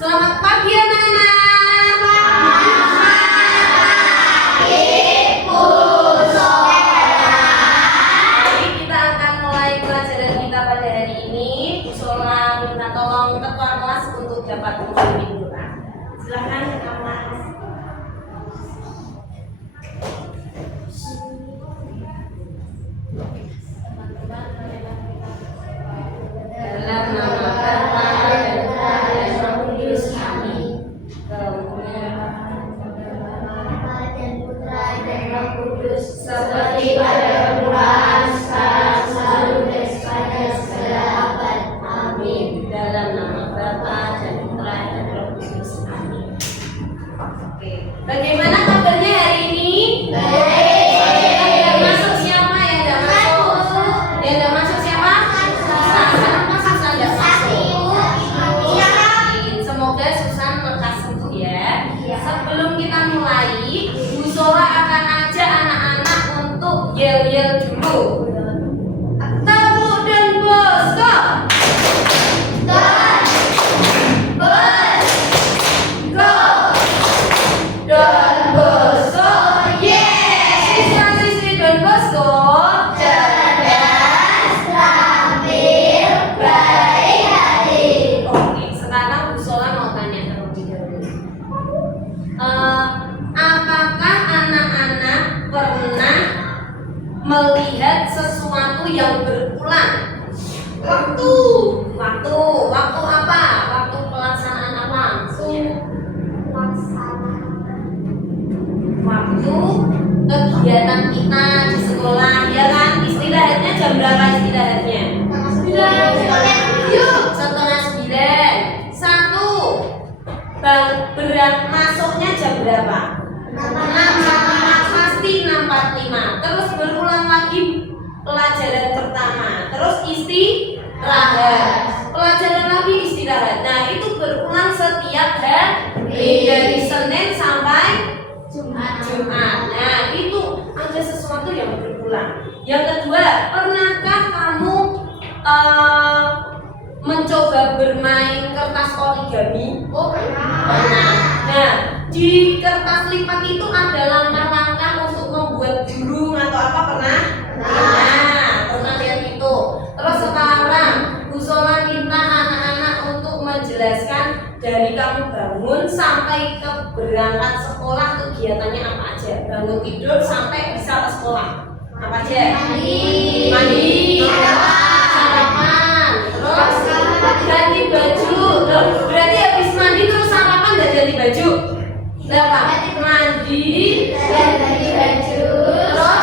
Selamat pagi anak-anak. Jadi kita akan mulai pelajaran kita pada hari ini. Soalnya minta tolong ketua kelas untuk dapat membimbing doa. Silakan ketua kelas. Dalam nama Bapa dan Putra dan Roh Kudus, amin. Seperti pada permulaan, sekarang, selalu, dan sepanjang segala abad. Amin. Dalam nama Bapa dan Putra dan Roh Kudus, amin. Oke. Bagaimana kabarnya hari ini? Yang masuk siapa? Yang nggak masuk? Yang nggak masuk siapa? Susan nggak masuk. Semoga Susan lekas sembuh ya. Sebelum kita mulai, Bu Sola akan ajak anak-anak untuk yel-yel dulu. Tamu dan Bosco. Don Bosco, yes. Siswa-siswi Don Bosco cerdas, terampil, baik hati. Oke, sekarang Bu Sola mau tanya terlebih dahulu. Apakah anak-anak pernah melihat sesuatu yang berulang? Waktu apa? Waktu pelaksanaan apa? Waktu kegiatan kita di sekolah, ya kan? Istirahatnya jam berapa istirahatnya? Setengah 9. Masuknya jam berapa? 6.45, pasti 6.45. Terus berulang lagi pelajaran pertama. Terus istirahat. Pelajaran lagi istirahat. Nah, itu berulang setiap hari dari Senin sampai Jumat. Nah, itu ada sesuatu yang berulang. Yang kedua, pernahkah kamu mencoba bermain kertas origami? Oh, pernah. Nah, di kertas lipat itu ada langkah-langkah untuk membuat burung atau apa, pernah? Pernah lihat itu. Terus sekarang Bu Sola minta anak-anak untuk menjelaskan dari kamu bangun sampai ke berangkat sekolah kegiatannya apa aja. Bangun tidur sampai bisa ke sekolah. Apa aja? Mandi. Sarapan. Terus ganti baju. Berarti habis mandi terus sarapan dan ganti baju. Berapa? Mandi dan ganti baju. Terus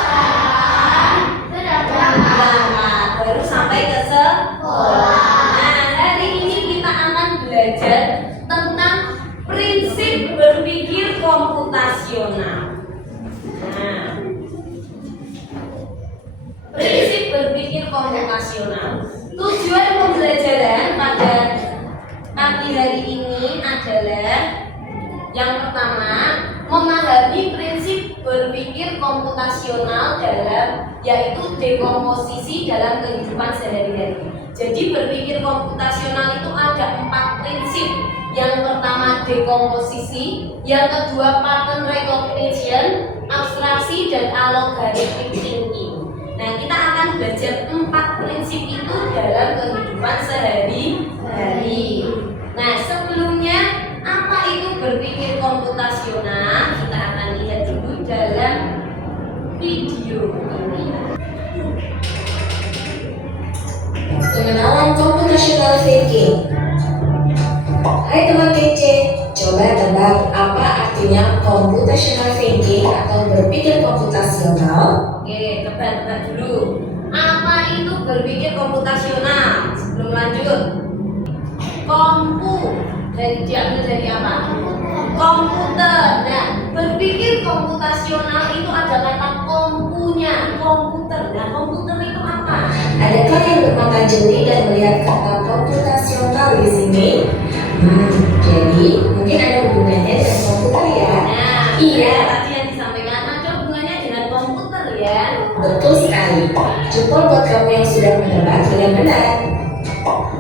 berangkat. Baru sampai ke sekolah. Nah, hari ini kita akan belajar tentang prinsip berpikir komputasional. Nah, prinsip berpikir komputasional. Tujuan pembelajaran pada pagi hari ini adalah yang pertama, memahami prinsip berpikir komputasional yaitu dekomposisi dalam kehidupan sehari-hari. Jadi berpikir komputasional itu ada 4 prinsip. Yang pertama dekomposisi, yang kedua pattern recognition, abstraksi, dan algorithmic thinking. Nah, kita akan belajar 4 prinsip itu dalam kehidupan sehari-hari. Nah, sebelumnya apa itu berpikir komputasional? Kita akan lihat dulu dalam video ini. Pengenalan computational thinking. Hai teman kece, coba tebak apa artinya computational thinking atau berpikir komputasional? Oke, tebak dulu. Apa itu berpikir komputasional? Sebelum lanjut, diambil dari apa? Komputer. Nah, berpikir komputasional itu ada kata kompunya, komputer. Nah, komputer itu apa? Adakah yang bermata jeli dan melihat kata komputasional di sini? Jadi mungkin ada hubungannya dengan komputer ya? Nah, iya. Tadi yang disampaikan ada hubungannya dengan komputer ya? Betul sekali. Jempol buat kamu yang sudah menebak dengan benar.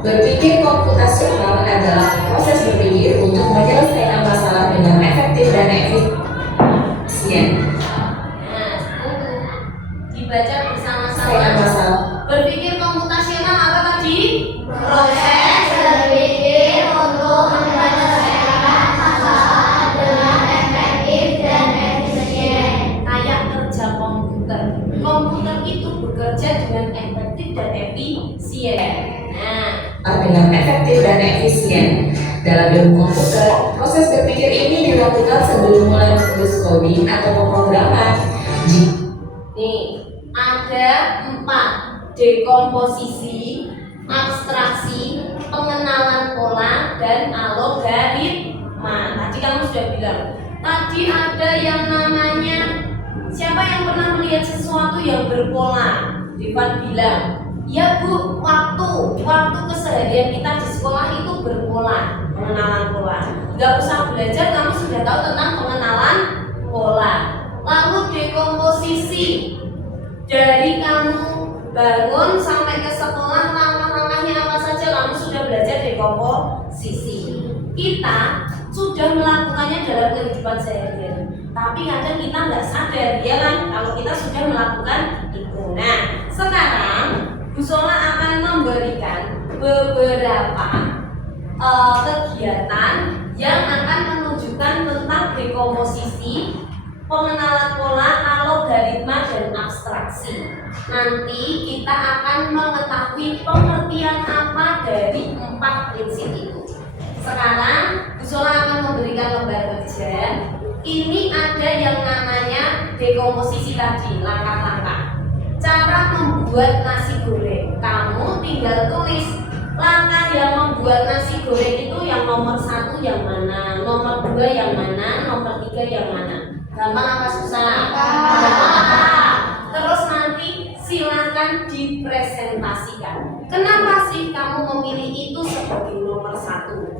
Berpikir komputasional adalah proses berpikir untuk Dalam ilmu komputer, proses berpikir ini dilakukan sebelum mulai menulis coding atau pemrograman. Nih, ada 4: dekomposisi, abstraksi, pengenalan pola, dan algoritma. Tadi kamu sudah bilang. Tadi ada yang namanya, siapa yang pernah melihat sesuatu yang berpola? Devan bilang, ya Bu, waktu keseharian kita di sekolah itu berpola, pengenalan pola. Gak usah belajar, kamu sudah tahu tentang pengenalan pola. Lalu dekomposisi, dari kamu bangun sampai ke sekolah, langkah-langkahnya apa saja kamu sudah belajar dekomposisi. Kita sudah melakukannya dalam kehidupan sehari-hari, tapi kadang kita nggak sadar, ya kan, kalau kita sudah melakukan itu. Nah, sekarang Bu Sola akan memberikan beberapa kegiatan yang akan menunjukkan tentang dekomposisi, pengenalan pola, algoritma, dan abstraksi. Nanti kita akan mengetahui pengertian apa dari 4 prinsip itu. Sekarang Bu Sola akan memberikan lembar kerja. Ini ada yang namanya dekomposisi tadi, langkah-langkah. Cara membuat nasi goreng, kamu tinggal tulis langkah yang membuat nasi goreng itu yang nomor 1 yang mana, nomor 2 yang mana, nomor 3 yang mana. Gampang apa susah? Terus nanti silakan dipresentasikan. Kenapa sih kamu memilih itu sebagai nomor 1?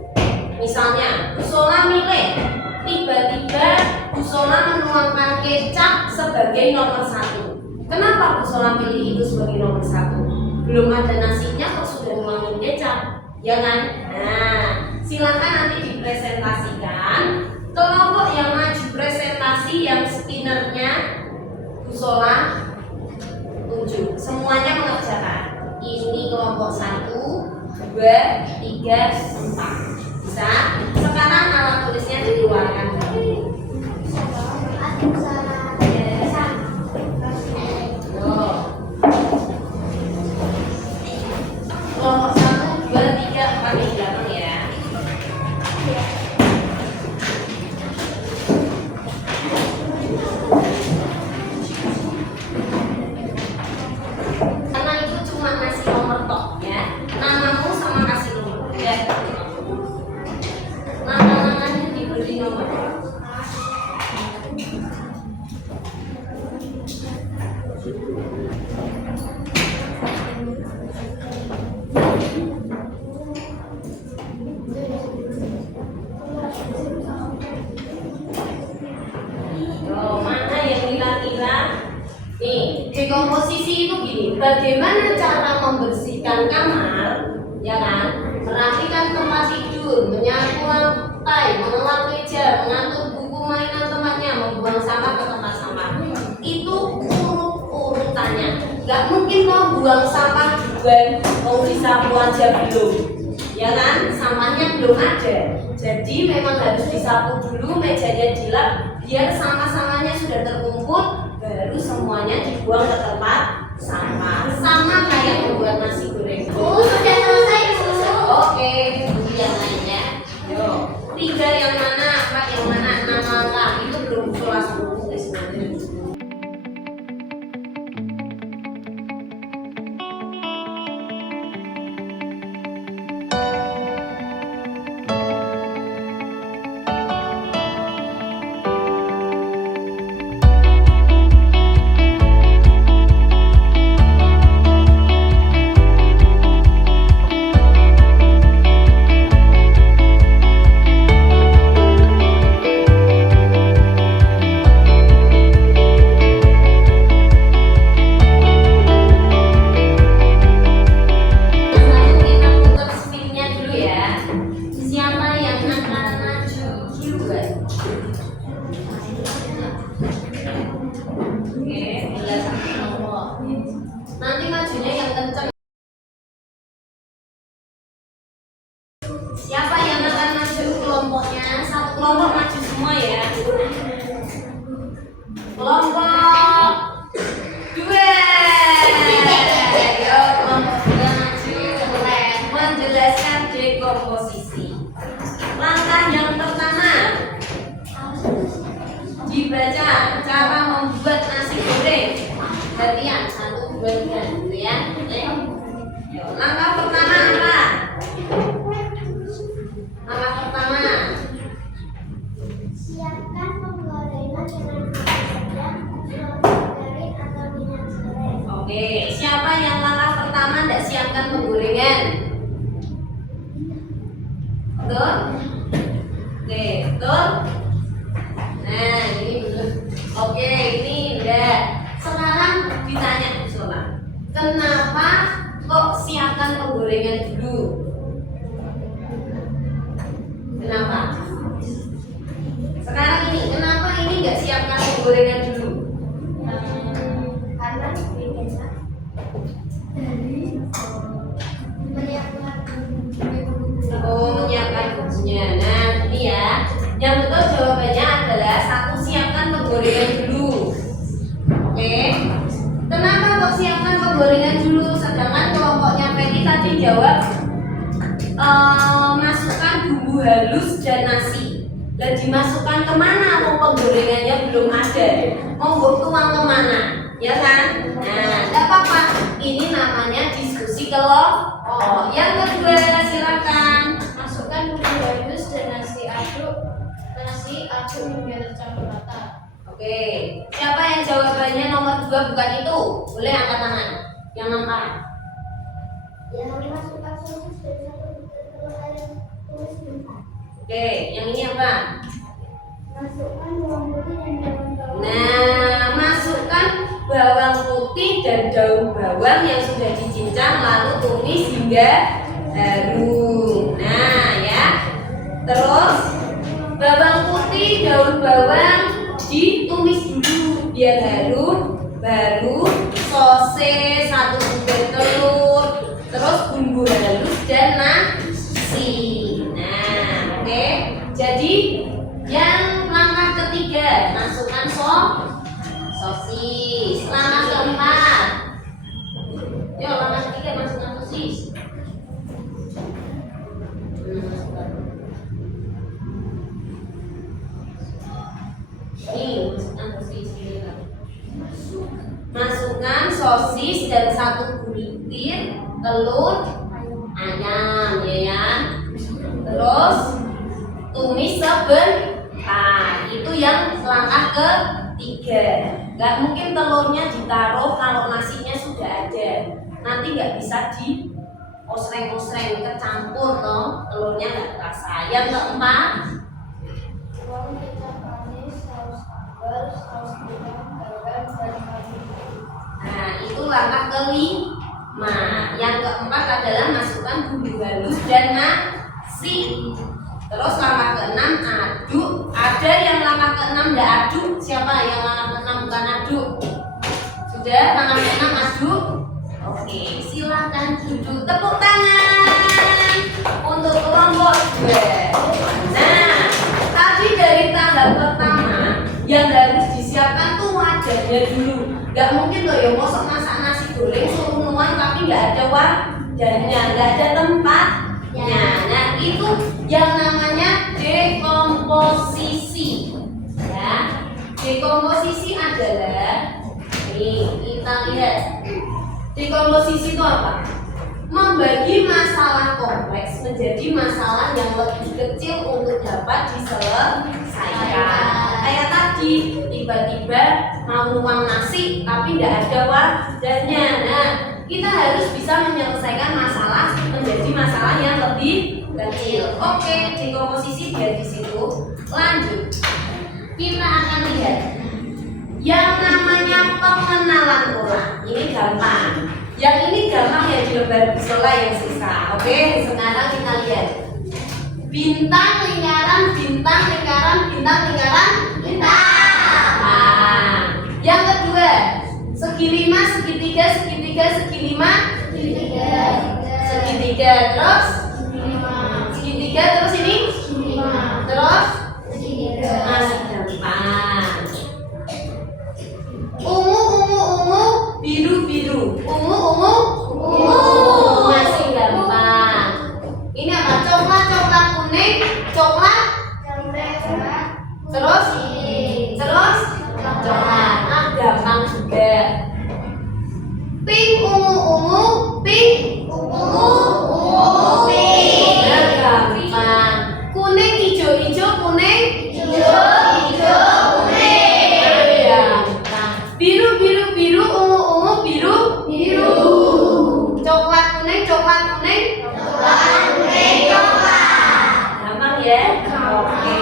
Misalnya, Bu Sola milih, tiba-tiba Bu Sola menuangkan kecap sebagai nomor 1. Kenapa Bu Sola pilih itu sebagai nomor 1? Belum ada nasinya kok sudah nuangin kecap, ya kan? Nah, silakan nanti dipresentasikan. Kelompok yang maju presentasi, yang spinnernya Bu Sola tunjuk, semuanya mengerjakan. Ini kelompok 1, 2, 3, 4. Bisa? Sekarang alat tulisnya dikeluarkan. Kelompok 1, 2, 3, 4 di belakang ya. Karena itu cuma ngasih nomor tok ya. Namamu sama kasih nomor ya. Nama-namanya diberi nomor. Mana yang kira-kira? Nih, dekomposisi itu gini. Bagaimana cara membersihkan kamar, ya kan? Merapikan tempat tidur, menyapu lantai, mengelap meja, mengatur buku mainan temannya, membuang sampah ke tempat sampah. Itu urutannya. Gak mungkin mau buang sampah duluan, mau disapu aja belum, ya kan? Sampahnya belum ada. Jadi memang harus disapu dulu, mejanya dilap, biar sampah-sampahnya sudah terkumpul, baru semuanya dibuang ke tempat sampah. Sama kayak membuat nasi goreng. Sudah selesai Bu. Oke, tunggu yang lainnya. Yo, 3 yang mana, 4 yang mana, 6 langkah itu belum kelas tulis nanti. gantian 1, 2, 3 gitu ya. Ayo. Langkah pertama apa? Langkah pertama. Siapkan penggorengan dengan apa saja, margarin atau minyak goreng. Oke, siapa yang langkah pertama tidak siapkan penggorengan? Betul? Oke, betul? Nah, ini belum. Oke, ini udah. Sekarang ditanya coba. Kenapa kok siapkan penggorengan dulu? Kenapa? Sekarang ini, kenapa ini nggak siapkan penggorengan dulu? Karena lebih enak dari menyiapkan Oh, menyiapkan bumbunya. Nah, ini ya. Yang betul jawabannya adalah 1, siapkan penggorengan dulu. Oke. Kenapa kok siapkan penggorengan dulu? Sedangkan kelompoknya Peti tadi jawab masukkan bumbu halus dan nasi. Dan dimasukkan kemana? Mau penggorengannya belum ada. Mau tuang kemana? Ya kan? Nah, tidak apa-apa. Ini namanya diskusi kelompok. Yang kedua, silakan. masukkan bumbu halus dan nasi aduk hingga tercampur rata. Oke, siapa yang jawabannya nomor 2 bukan itu? Boleh angkat tangan. Yang nampak. Yang masukkan sosis dan 1 butir telur ayam tumis bentar. Oke, yang ini apa? Masukkan bawang putih dan daun bawang. Nah, masukkan bawang putih dan daun bawang yang sudah dicincang lalu tumis hingga harum. Nah, ya. Terus bawang putih, daun bawang ditumis dulu biar harum, baru sosis, 1 butir telur, terus bumbu halus dan nasi. Nah, oke. Jadi yang langkah ketiga, masukkan sosis. Langkah keempat, yuk langkah ketiga masukkan sosis. Ini masukkan sosis dan 1 butir telur ayam, ya kan? Terus tumis sebentar. Itu yang langkah ketiga. Gak mungkin telurnya ditaruh kalau nasinya sudah ada. Nanti nggak bisa di osreng-osreng kecampur toh, telurnya nggak terasa. Yang keempat, Bawang kecap manis, saus sambal, saus tiram, garam, dan kacang. nah itu langkah kelima. Yang keempat adalah masukkan bumbu halus dan nasi. Terus langkah keenam, aduk. Ada yang langkah keenam tidak aduk? Siapa yang langkah keenam bukan aduk? Sudah, langkah keenam aduk. Oke, silakan duduk. Tepuk tangan untuk kelompok 2. Nah, tadi dari tahap pertama yang harus disiapkan tuh wadahnya dulu. Gak mungkin loh ya mosok masak nasi goreng suruh nuang tapi nggak ada wadahnya, nggak ada tempatnya. Nah, itu yang namanya dekomposisi. Ya, dekomposisi adalah nih kita lihat. Dekomposisi itu apa? Membagi masalah kompleks menjadi masalah yang lebih kecil untuk dapat diselesaikan. Kayak tadi, tiba-tiba mau nuang nasi tapi tidak ada wadahnya. Nah, kita harus bisa menyelesaikan masalah menjadi masalah yang lebih kecil. Oke, dekomposisi biar di situ. Lanjut, kita akan lihat yang namanya pengenalan pola. Ini gampang. Yang ini gampang ya di lembar bisola yang sisa. Oke, sekarang kita lihat. Bintang, lingkaran, bintang, lingkaran, bintang, lingkaran, bintang. Nah, yang kedua, segi 5, segitiga, segitiga, segi 5, segitiga, terus segitiga, terus ini, terus masih gampang. Ungu, ungu, ungu, biru, biru, ungu, ungu, ungu, masih gampang. Ini apa? Coklat, coklat kuning, coklat, terus coklat. Nah, gampang juga. hijau, kuning. hijau, kuning. Ya. Nah, biru, biru, biru, ungu, ungu, biru. Biru. Coklat, kuning, coklat, kuning. Coklat, kuning, coklat. Gampang ya? Oke.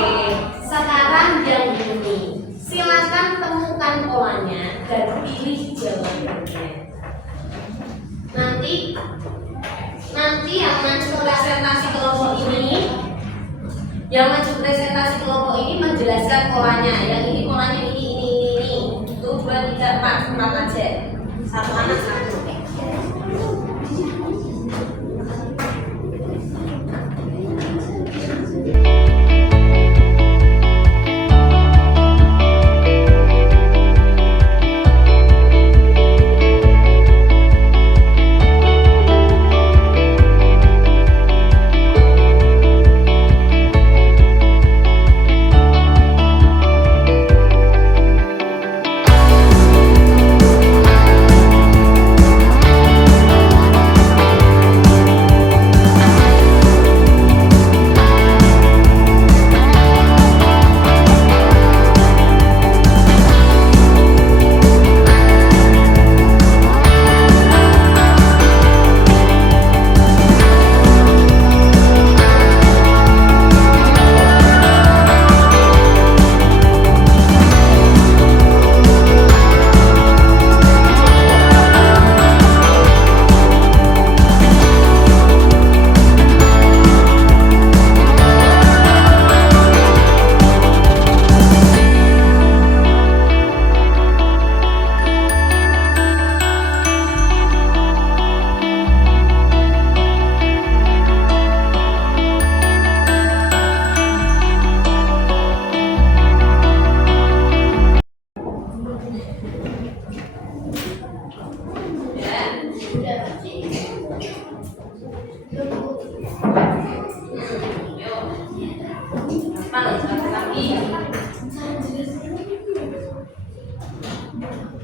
Sekarang yang ini. Silakan temukan polanya dan pilih jawabannya. Nanti yang maju presentasi kelompok ini, menjelaskan polanya. Yang ini polanya ini. Itu 2, 3, 4 aja. Satu anak satu.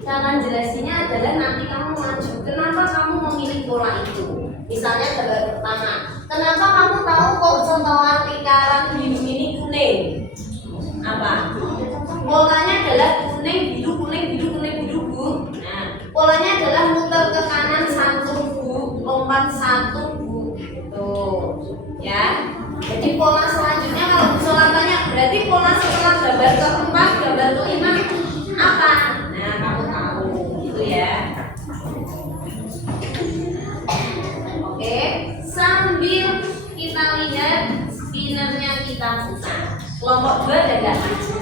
Cara jelasinnya adalah nanti kamu maju. Kenapa kamu memilih pola itu? Misalnya gambar pertama. Kenapa kamu tahu kok contohan lingkaran biru ini kuning? Apa? Polanya adalah kuning, biru, kuning, biru, kuning, biru, bu. Nah, polanya adalah muter ke kanan 1, bu, lompat 1, bu. Tuh, ya. Jadi pola selanjutnya kalau misalnya tanya, berarti pola setelah gambar keempat, gambar kelima apa? Nah, kamu tahu, gitu ya. Oke, sambil kita lihat spinnernya kita putar. Kelompok 2 ada nggak maju?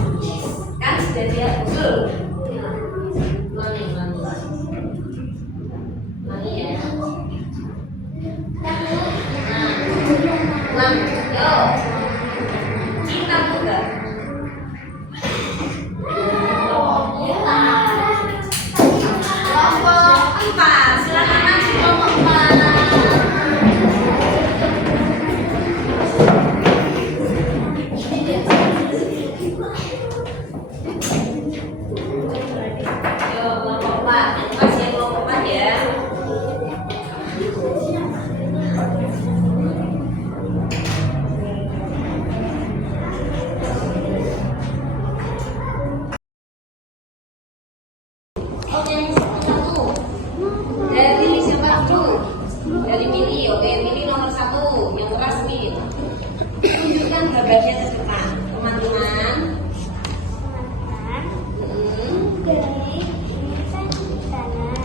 Kan sudah lihat betul. Ulangi ya. Nah, yuk kita putar. Kelompok 4, silakan maju kelompok 4. Oke, satu. Dari siapa dulu? Dari Mili. Oke, Mili nomor 1. Yang keras Mili. Tunjukkan gambarnya ke depan, teman-teman. Jadi ini kan di kanan.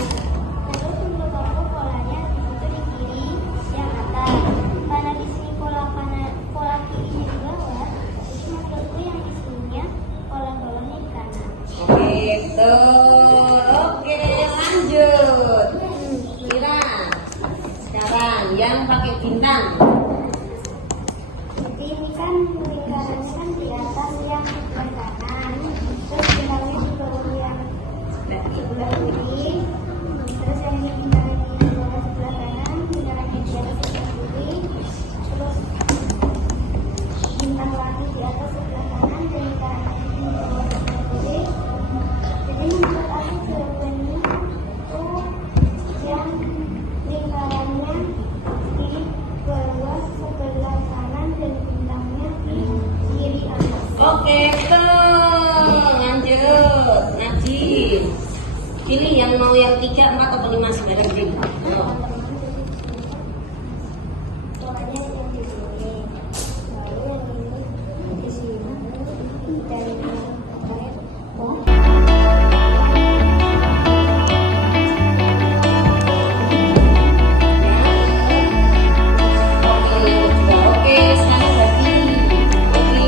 Terus untuk kamu polanya itu di kiri yang atas. Karena di sini pola kirinya di bawah, jadi menurutku yang di sininya pola bawahnya di kanan. Oke, betul. Oke, lanjut. Kira. Sekarang yang pakai bintang. Jadi ini kan lingkarannya kan di atas yang sebelah kanan, terus bintangnya di bawah yang sebelah kiri, terus yang di bintangnya di bawah sebelah kanan, bintangnya di atas sebelah kiri, terus bintang lagi di atas sebelah kanan, bintangnya di bawah sebelah kiri. Jadi menurut aku jawabannya itu yang lingkarannya di bawah Oke, lanjut. Najib. Pilih yang mau yang 3, 4 atau 5 sebenarnya. Polanya yang di sini, lalu yang ini di sini, dan yang terakhir Oke, sekarang bagi. Oke.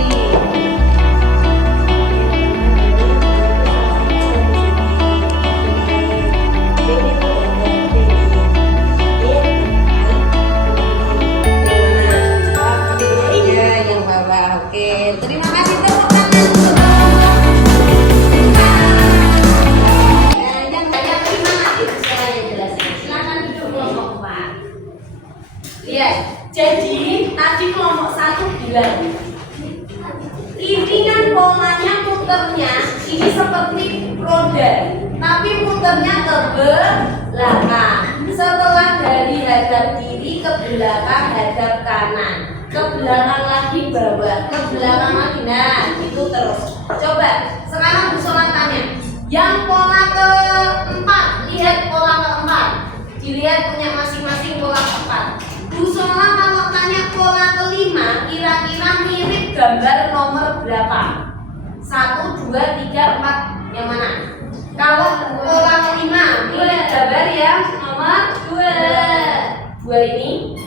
Iya, yang bawah. Oke, terima kasih tepuk tangan. Yang banyak terima kasih semuanya jelasnya. Silakan duduk kelompok 4. Lihat, jadi tadi kelompok 1 bilang ini kan polanya muternya ini seperti roda, tapi muternya ke belakang. Setelah dari hadap kiri ke belakang, hadap kanan, ke belakang lagi bawah, ke belakang lagi. Nah, itu terus. Coba sekarang Bu Sola tanya, yang pola keempat, lihat pola keempat, dilihat punya masing-masing pola keempat. Bu Sola kalau tanya pola kelima, kira-kira mirip gambar nomor berapa? 1, 2, 3, 4, yang mana? Kalau pola kelima, mirip gambar yang nomor 2. 2 ini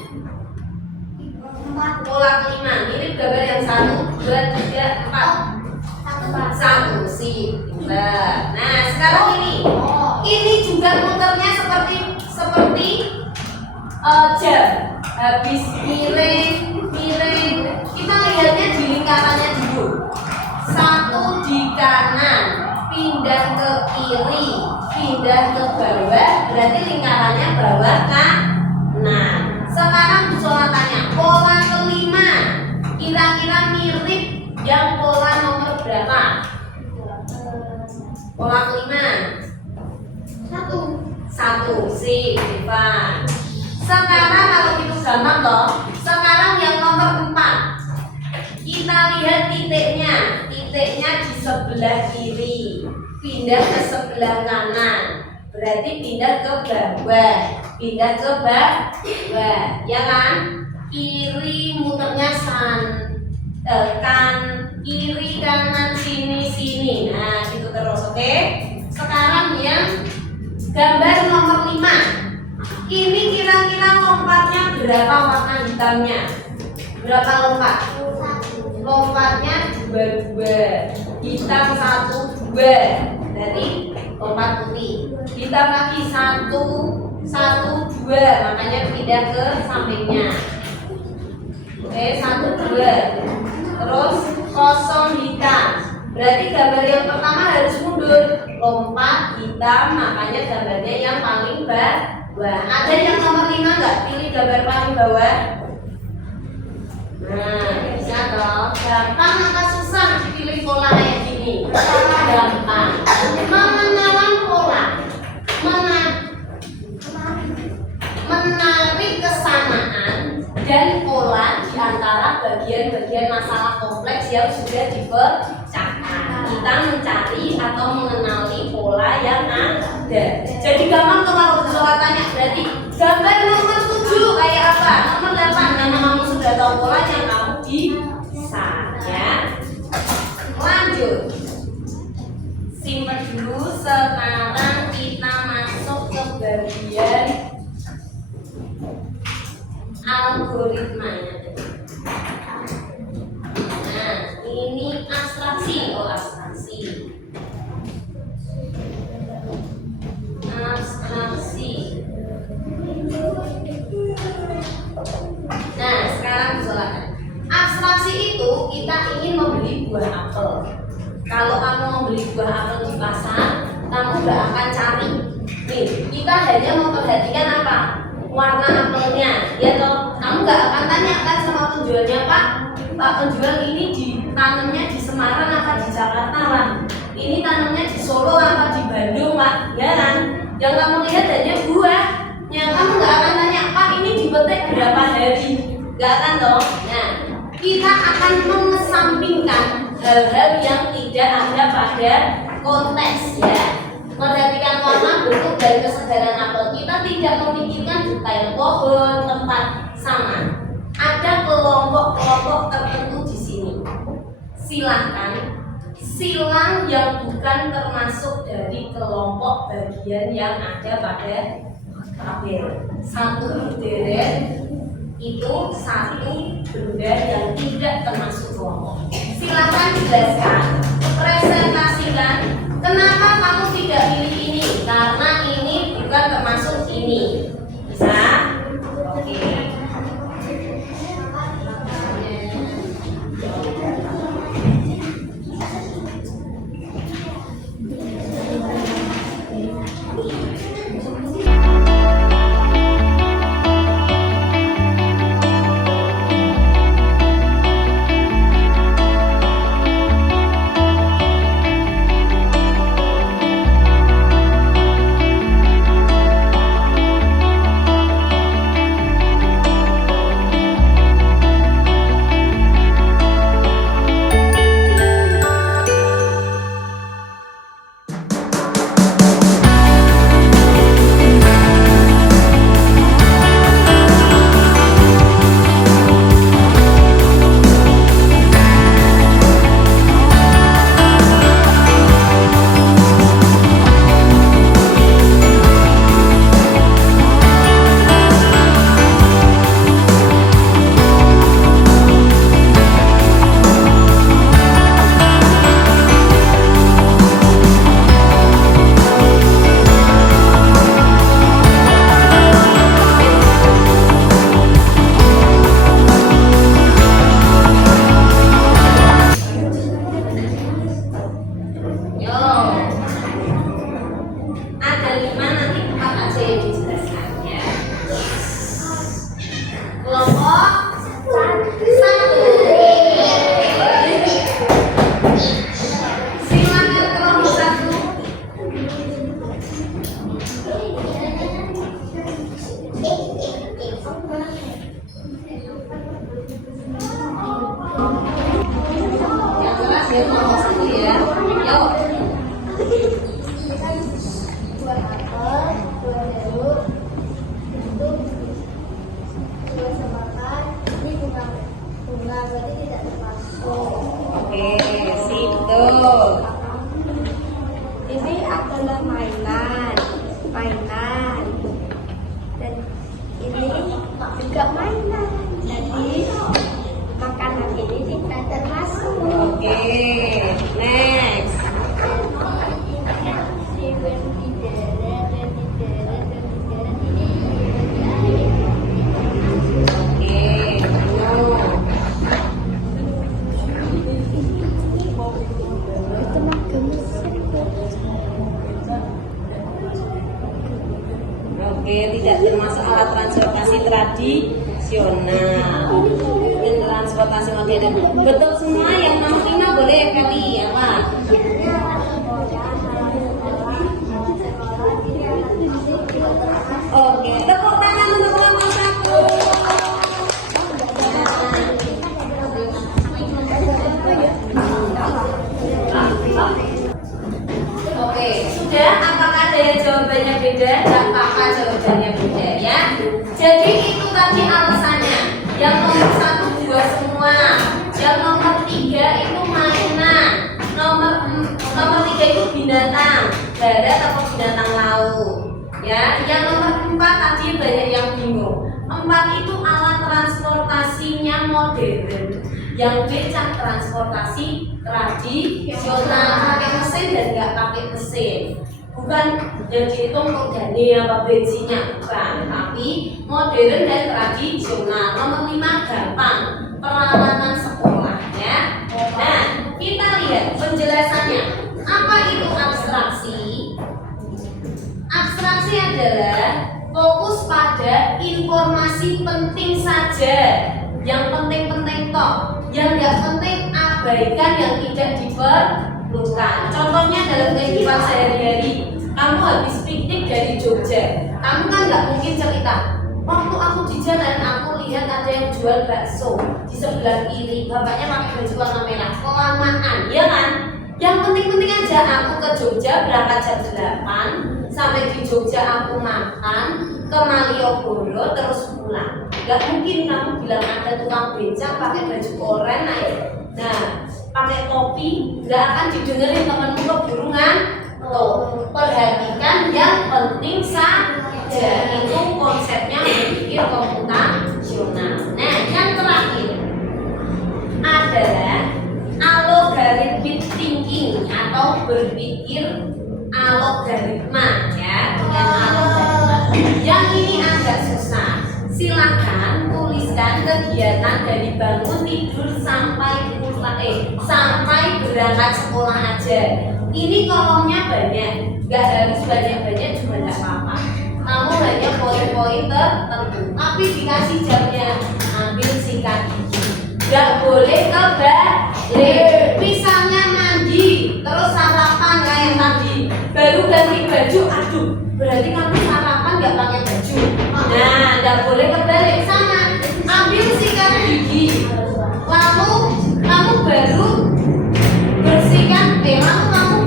pola kelima, mirip gambar yang 1, 2, 3, 4. 1, sip. Nah, sekarang ini juga muternya seperti jam. Habis miring. Kita lihatnya di lingkarannya dulu. 1 di kanan, pindah ke kiri, pindah ke bawah, berarti lingkarannya bawah kanan. Sekarang Bu Sola tanya, pola kelima kira-kira mirip yang pola nomor berapa? Pola kelima 1, sip, Ivan. Sekarang kalau gitu gampang toh. Sekarang yang nomor 4, kita lihat titiknya di sebelah kiri, pindah ke sebelah kanan, berarti pindah ke bawah, ya kan? Kiri muternya kiri kanan sini. Nah, gitu terus, oke? Sekarang yang gambar nomor 5. Ini kira-kira lompatnya berapa warna hitamnya? Berapa lompat? Lompatnya 2, hitam 1, 2. Berarti lompat putih. Hitam lagi 1, 2. Makanya pindah ke sampingnya. Oke, 1, 2. Terus kosong hitam. Berarti gambar yang pertama harus mundur. Lompat hitam, makanya gambarnya yang paling bawah. Ada yang nomor 5 nggak? Pilih gambar paling bawah. Nah, bisa toh. Gampang apa susah dipilih pola kayak gini? Gampang. Mengenalkan pola, menarik kesamaan dan pola di antara bagian-bagian masalah kompleks yang sudah dipecahkan. Kita mencari atau mengenali pola yang ada. Jadi gampang tuh kalau Bu Sola tanya, berarti gambar nomor 7 kayak apa? Nomor 8, karena kamu sudah tahu polanya, kamu bisa ya. Lanjut. Simpan dulu. Sekarang kita masuk ke bagian algoritmanya. Nah, ini abstraksi. Nah, sekarang silakan. Abstraksi itu kita ingin membeli buah apel. Kalau kamu membeli buah apel di pasar, kamu nggak akan cari. Nih, kita hanya memperhatikan apa? Warna apelnya, ya toh. Kamu nggak akan tanya kan sama penjualnya, Pak penjual ini ditanamnya di Semarang apa di Jakarta, Pak? Ini tanamnya di Solo apa di Bandung, Pak? Ya kan? Yang kamu lihat hanya buahnya. Kamu nggak akan tanya, Pak ini dipetik berapa hari? Nggak akan toh. Nah, kita akan mengesampingkan hal-hal yang tidak ada pada konteks ya. Perhatikan warna, bentuk, dan kesegaran apel. Kita tidak memikirkan detail pohon, tempat, sama. Ada kelompok-kelompok tertentu di sini. Silahkan silang yang bukan termasuk dari kelompok bagian yang ada pada tabel. Satu berderet itu satu benda yang tidak termasuk kelompok. Silakan jelaskan, presentasikan kenapa kamu tidak pilih ini, karena ini bukan termasuk ini. Bisa? Oke. Ini adalah mainan, dan ini juga mainan. Jadi makanan ini tidak termasuk. Oke, next. Oke, tidak termasuk alat transportasi tradisional dan transportasi modern. Betul semua, yang nomor 5 boleh kali apa? Oke, tepuk tangan untuk nomor 1. Oke, sudah? Apakah ada yang jawabannya beda? Tidak apa-apa jawabannya beda ya. Jadi itu tadi alasannya. Yang nomor 1 2 semua. Yang nomor 3 itu mainan. Nomor 3 itu binatang, darat atau binatang laut. Ya, yang nomor 4 tadi banyak yang bingung. 4 itu alat transportasinya modern. Yang becak transportasi tradisional, pakai mesin dan nggak pakai mesin. Bukan yang dihitung organik apa bensinnya, bukan, tapi modern dan tradisional. Nomor 5 gampang, peralatan sekolah ya. Nah, kita lihat penjelasannya. Apa itu abstraksi? Abstraksi adalah fokus pada informasi penting saja, yang penting-penting toh. Yang nggak penting abaikan, yang tidak diperlukan. Contohnya dalam kehidupan sehari-hari, kamu habis piknik dari Jogja, kamu kan nggak mungkin cerita, waktu aku di jalan aku lihat ada yang jual bakso di sebelah kiri, bapaknya pakai baju warna merah, kelamaan aku ke Jogja berangkat jam 8, sampai di Jogja aku makan, ke Malioboro terus pulang. Gak mungkin kamu bilang ada tukang becak pakai baju oranye, nah pakai topi, gak akan didengerin temanmu keburungan. Tuh, perhatikan yang penting saja, itu konsepnya berpikir komputasional. Nah, yang terakhir adalah algoritmic thinking atau berpikir algoritma, ya, dengan algoritma. Yang ini agak susah. Silakan tuliskan kegiatan dari bangun tidur sampai berangkat sekolah aja. Ini kolomnya banyak, nggak harus banyak-banyak juga nggak apa-apa. Kamu hanya poin-poin tertentu, tapi dikasih jamnya. Ambil sikat gigi, nggak boleh kebalik. Misalnya mandi, terus sarapan kayak tadi, baru ganti baju, aduh, berarti kamu sarapan nggak pakai baju. Nah, nggak boleh kebalik. Sama, ambil sikat gigi, lalu kamu baru bersihkan, kamu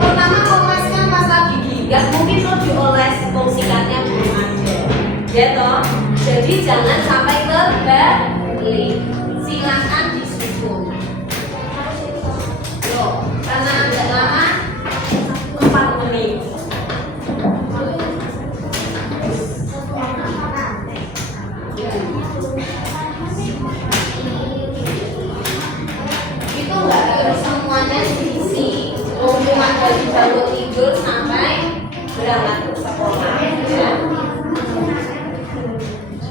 pertama oleskan pasta gigi. Nggak mungkin lo dioles, sikatnya belum ada, ya toh. Jadi jangan sampai kebalik. Silakan disusun. Loh, karena agak lama 4 menit. Itu enggak harus semuanya diisi. Cuma dari bangun tidur sampai berangkat ke sekolah, ya.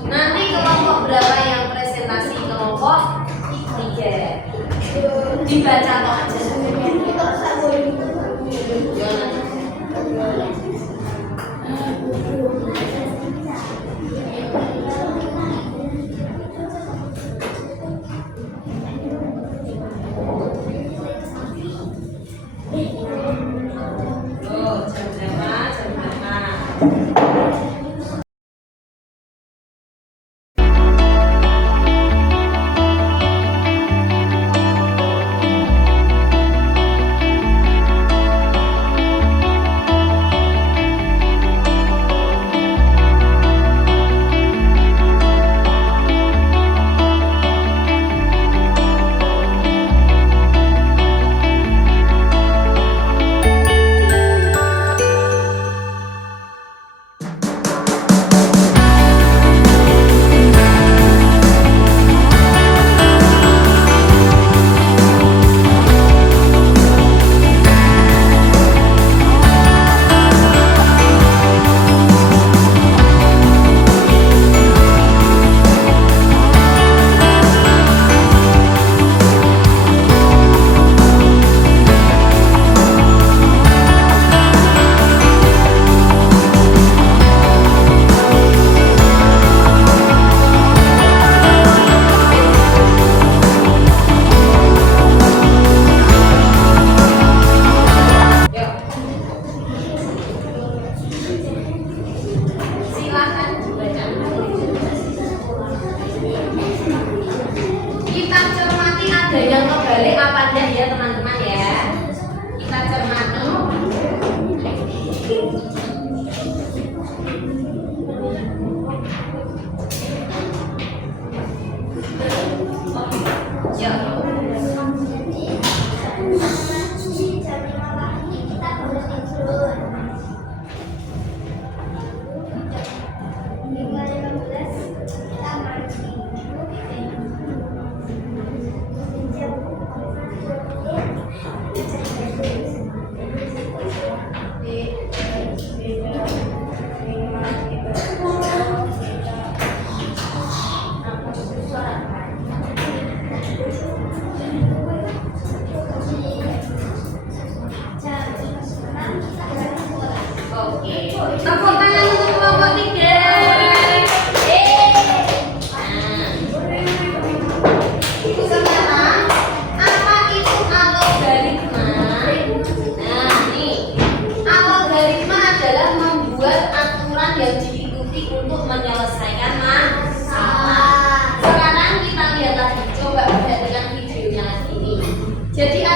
Nanti kelompok berapa yang presentasi? Kelompok 3. Dibaca toh aja. Jam berapa?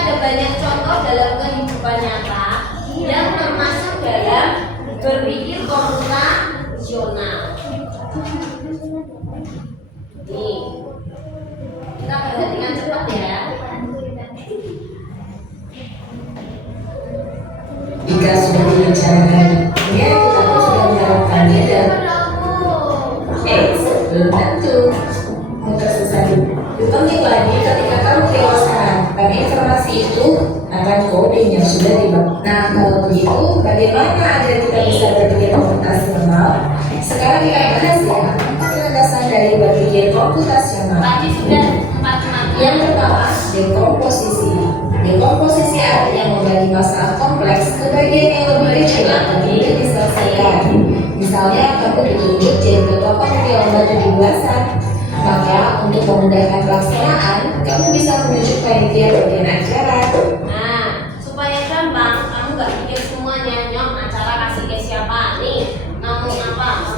ada banyak contoh dalam kehidupan nyata yang termasuk dalam berpikir komputasional. Nih, kita perhatikan cepat ya. Jika sudah dibicarakan, ya kita pun sudah menerapkannya dan belum tentu. Tersesat. Penting lagi ketika kamu kewasaran, karena informasi itu akan coding yang sudah dibuat. Nah, kalau begitu, bagaimana agar kita bisa berpikir komputasional? Sekarang kita bahas ya, landasan dari berpikir komputasional. Tadi sudah 4 Yang pertama, dekomposisi. Dekomposisi artinya membagi masalah kompleks ke bagian yang lebih kecil dan mudah diselesaikan. Misalnya, kamu ditunjuk jadi ketua panitia lomba 17-an. Maka untuk memudahkan pelaksanaan, kamu bisa menunjuk panitia bagian acara. Nah, supaya gampang, kamu gak pikir semuanya, nyok acara kasih ke siapa nih, kamu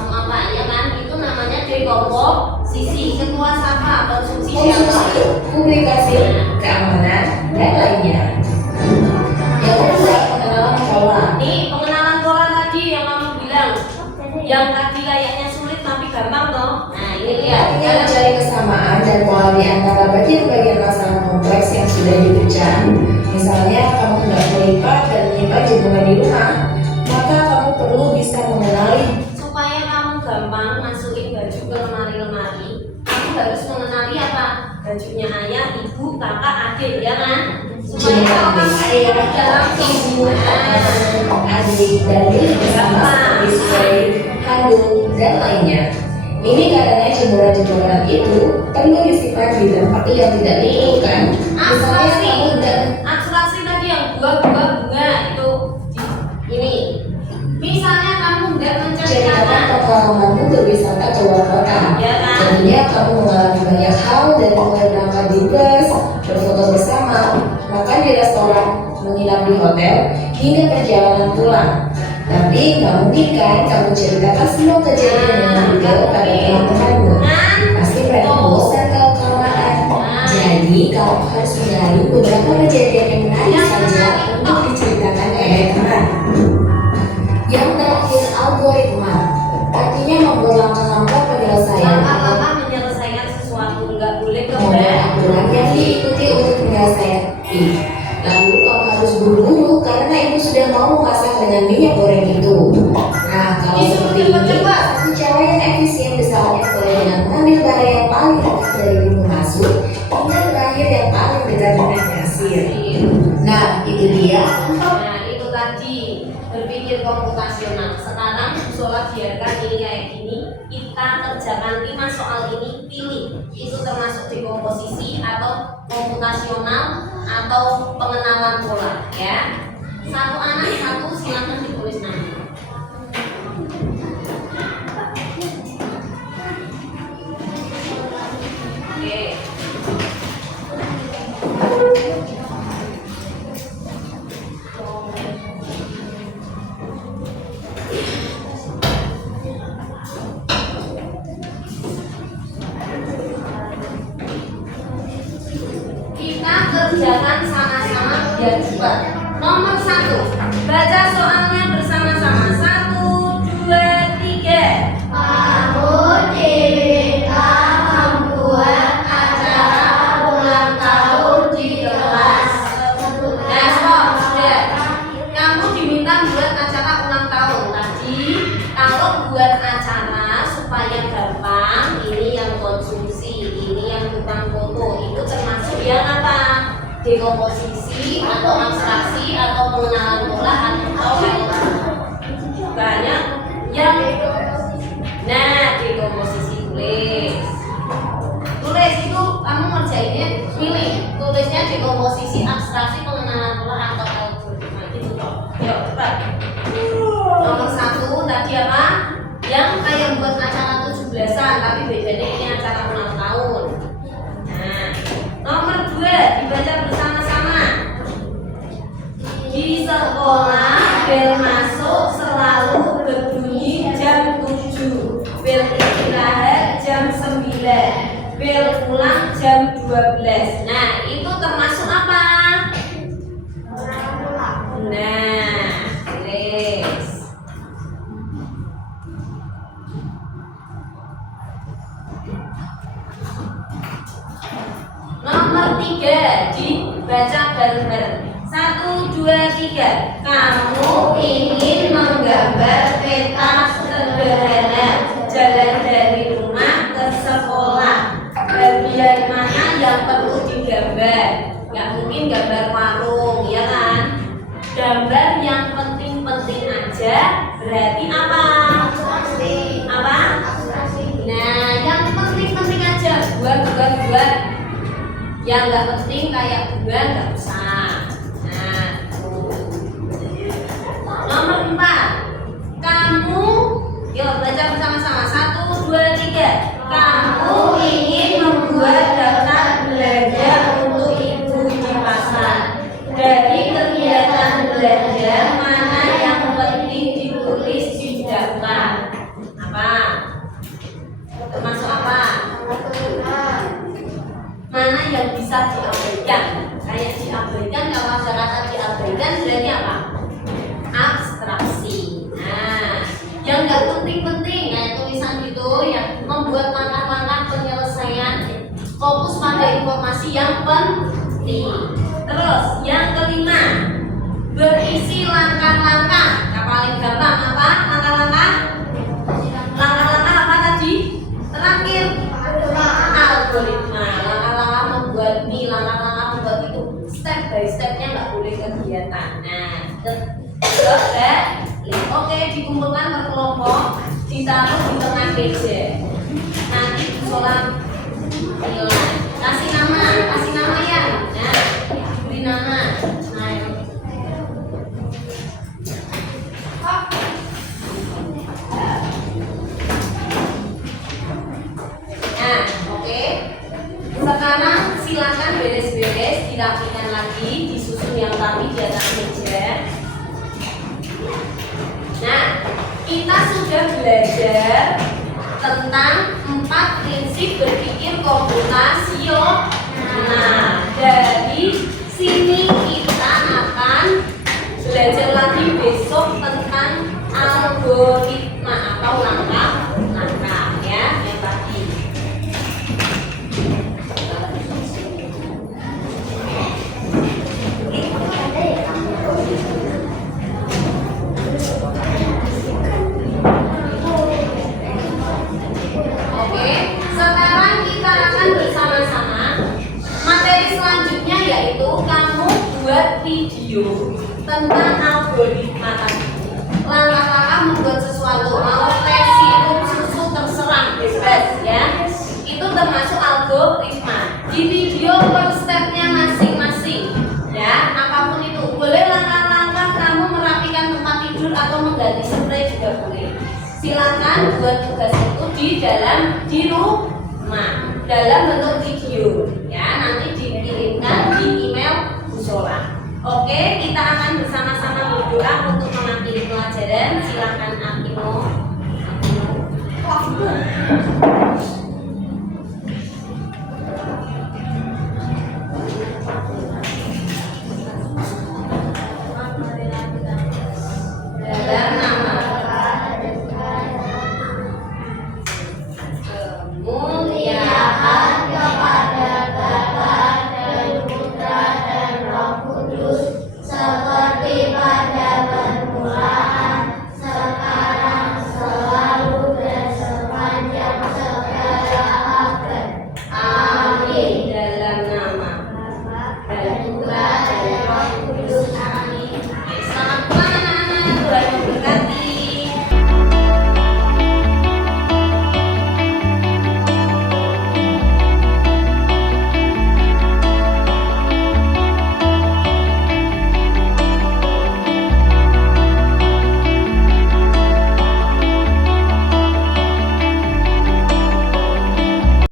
apa, ya kan? Itu namanya dekomposisi. Ketua siapa, konsumsi siapa. Publikasi, keamanan, dan lainnya. Yang kedua, pengenalan pola. Nih, pengenalan pola tadi yang kamu bilang, yang tadi kayaknya sulit tapi gampang toh. Nah, ini lihat. Artinya mencari kesamaan dan pola di antara bagian-bagian masalah kompleks yang sudah dipecah. Misalnya, kamu tidak melipat dan menyimpan jemuran di rumah, maka kamu perlu bisa mengenali. Supaya kamu gampang masukin baju ke lemari-lemari, kamu harus mengenali apa? Bajunya ayah, ibu, kakak, adik, ya kan? Supaya kalau kamu Ayah, dalam ibu, adik, dalil bersama seperti spray, handuk, dan lainnya. Ini karena jemuran-jemuran itu perlu disimpan di tempat yang tidak diperlukan. Misalnya kamu dan abstraksi tadi yang buah-buah bunga itu ini. Misalnya kamu nggak ceritakan menceritakan, pengalamanmu berwisata ke luar kota. ya kan? Jadinya kamu mengalami banyak hal dari mulai berangkat di bus, berfoto bersama, makan di restoran, menginap di hotel, hingga perjalanan pulang. Tapi nggak mungkin kan kamu ceritakan semua kejadian dengan detail pada teman-temanmu. Pasti mereka bosan kalau kelamaan. Jadi kamu harus mencari beberapa kejadian yang menarik saja untuk diceritakan kepada teman. Yang terakhir, algoritma. Artinya membuat langkah-langkah penyelesaian. Langkah-langkah menyelesaikan sesuatu nggak boleh Membuat kebal. aturan yang diikuti untuk menyelesaikan. Lalu kamu harus buru-buru karena ibu sudah mau memasak dengan minyak goreng itu. Nah, kalau seperti ini, satu cara yang efisien misalnya mulai dengan mengambil barang yang paling dekat dari pintu masuk hingga terakhir yang paling dekat dengan kasir. Nah, itu dia. Nah, itu tadi berpikir komputasional. Sekarang sholat biarkan ini kayak gini, kita kerjakan 5 soal ini, pilih itu termasuk dekomposisi atau komputasional atau pengenalan pola, ya. Satu anak satu, silakan ditulis nanti. Oke. Kita kerjakan sama-sama biar cepat. Nomor 1, baca soalnya bersama-sama. 1, 2, 3. Aku diminta membuat acara ulang tahun di kelas. Nah, stop, sudah. Kamu diminta buat acara ulang tahun tadi. Kalau buat acara supaya gampang, ini yang konsumsi, ini yang tukang foto, itu termasuk yang apa? Dekomposisi atau abstraksi atau pengenalan pola atau banyak yang dekomposisi tulis itu kamu ngerjainnya pilih tulisnya dekomposisi abstraksi pengenalan pola atau algoritma gitu toh. Yuk cepat. Nomor 1 tadi apa? Yang kayak buat acara 17-an tapi bedanya ini acara ulang tahun. Nah, nomor 2 dibaca bersama-sama. Di sekolah bel masuk selalu berbunyi jam 7, bel istirahat jam 9, bel pulang jam 12. Nah, itu termasuk apa? dua, tiga. Kamu ingin menggambar peta sederhana jalan dari rumah ke sekolah. Bagian mana yang perlu digambar? Nggak mungkin gambar warung, ya kan? Gambar yang penting-penting aja. Berarti apa? Apa? Nah, yang penting-penting aja. Buat. Yang nggak penting kayak bulan nggak usah. Nah, nomor 4. Kamu, yuk belajar bersama-sama. 1, 2, 3. Kamu ingin membuat daftar belanja untuk ibu di pasar. Dari kegiatan belanja mana yang penting ditulis di daftar? Apa? Termasuk apa? Mana yang bisa diabaikan? Kayak diabaikan, kalau masyarakat diabaikan berarti apa? Abstraksi. Nah, yang nggak penting-penting kayak tulisan gitu, yang membuat langkah-langkah penyelesaian, fokus pada informasi yang penting. Terus yang kelima, berisi langkah-langkah. Yang paling gampang apa? Langkah-langkah apa tadi? Terakhir algoritma. Langkah-langkah membuat ini, langkah-langkah membuat itu, step by stepnya nggak boleh kegiatan. Nah, oke, dikumpulkan berkelompok, ditaruh di tengah meja. Nanti sholat nilai. Kasih nama ya. Nah, beri nama. Nah, oke. Sekarang silakan beres-beres, dirapikan lagi, disusun yang tadi di atas meja. Nah, kita sudah belajar tentang 4 prinsip berpikir komputasional. Nah, dari sini kita akan belajar lagi besok tentang algoritma atau langkah-langkah ya yang tadi. Oke, sekarang kita akan bersama-sama materi selanjutnya, yaitu kamu buat video tentang algoritma tadi. Langkah-langkah membuat sesuatu, mau tes, sirup, susu, terserah, bebas ya. Itu termasuk algoritma. Di video per stepnya masing-masing ya, apapun itu. Boleh langkah-langkah kamu merapikan tempat tidur atau mengganti spray juga boleh. Silakan buat tugas itu di rumah dalam bentuk video ya, nanti dikirimkan di email Gusola. Oke, kita akan bersama-sama berdoa untuk mengakhiri pelajaran. Silakan Akino.